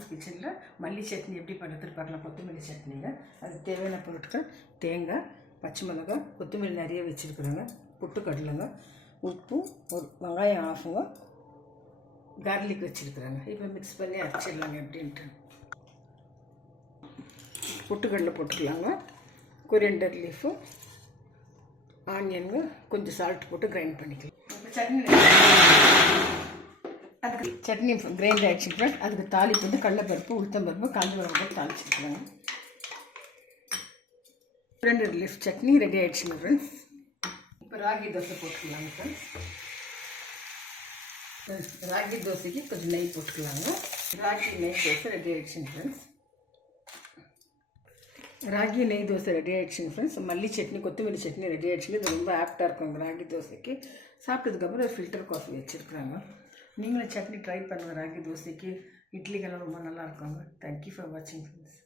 Moms கிச்சனில் மல்லி சட்னி எப்படி பண்ணுறதுன்னு பார்க்கலாம். கொத்தமல்லி சட்னிங்க. அதுக்கு தேவையான பொருட்கள் தேங்காய், பச்சை மிளகாய், கொத்தமல்லி நிறைய வச்சுருக்குறேங்க, பொட்டுக்கடலைங்க, உப்பு, ஒரு வெங்காயம் ஆஃபுங்க, கார்லிக் வச்சுருக்குறேங்க. இப்போ மிக்ஸ் பண்ணி அரைச்சிடலாங்க. எப்படின்ட்டு பொட்டுக்கடலை போட்டுக்கலாங்க, கொரியண்டர் லீஃபு, ஆனியனுங்க, கொஞ்சம் சால்ட் போட்டு கிரைண்ட் பண்ணிக்கலாம். இப்போ சட்னி அதுக்கு சட்னி கிரைண்ட் ஆகிடுச்சு ஃப்ரெண்ட்ஸ். அதுக்கு தாளிப்பு வந்து கடலைப்பருப்பு, உளுத்தம்பருப்பு, காஞ்ச மிளகாய் தாளிச்சுருக்குறாங்க. கொரியண்டர் லீஃப் சட்னி ரெடி ஆகிடுச்சுங்க ஃப்ரெண்ட்ஸ். இப்போ ராகி தோசை போட்டுக்கலாங்க ஃப்ரெண்ட்ஸ். ராகி தோசைக்கு கொஞ்சம் நெய் போட்டுக்கலாங்க. ராகி நெய் தோசை ரெடி ஆகிடுச்சுங்க ஃப்ரெண்ட்ஸ். ராகி நெய் தோசை ரெடி ஆகிடுச்சுங்க ஃப்ரெண்ட்ஸ். மல்லி சட்னி, கொத்தமல்லி சட்னி ரெடி ஆகிடுச்சுங்க. இது ரொம்ப ஆப்டாக இருக்குங்க ராகி தோசைக்கு. சாப்பிட்டதுக்கப்புறம் ஒரு ஃபில்டர் காஃபி வச்சுருக்குறாங்க. நீங்களும் சட்னி ட்ரை பண்ணுங்கள். ராகி தோசைக்கு, இட்லிக்கெல்லாம் ரொம்ப நல்லா இருக்குங்க. தேங்க்யூ ஃபார் வாட்சிங் ஃப்ரெண்ட்ஸ்.